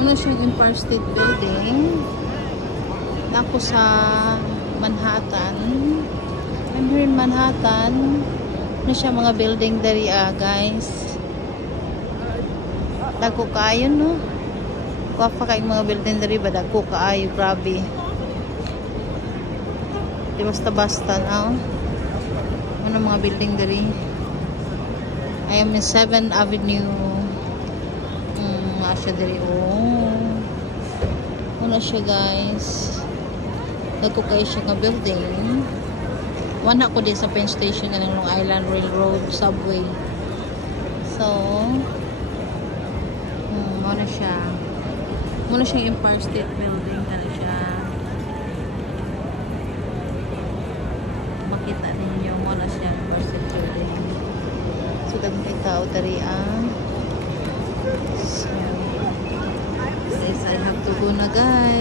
Muna siya yung Empire State Building. Ako sa Manhattan. I'm here in Manhattan. Ano siya mga building dari guys. Dako kaayo no. Kuha kayong mga building dari ba dako kaayo, grabe. Di basta-basta na. Ano mga building dari. I am in 7th Avenue. Siya dari. Una siya guys. Dako kayo siya nga building. Wana ko din sa Penn Station ng Long Island Railroad subway. So, muna siya. Muna siya Empire State Building. Ano siya. Makita ninyo. Muna siya Empire State Building. So, dagong may tao dari So, I have to go na guys.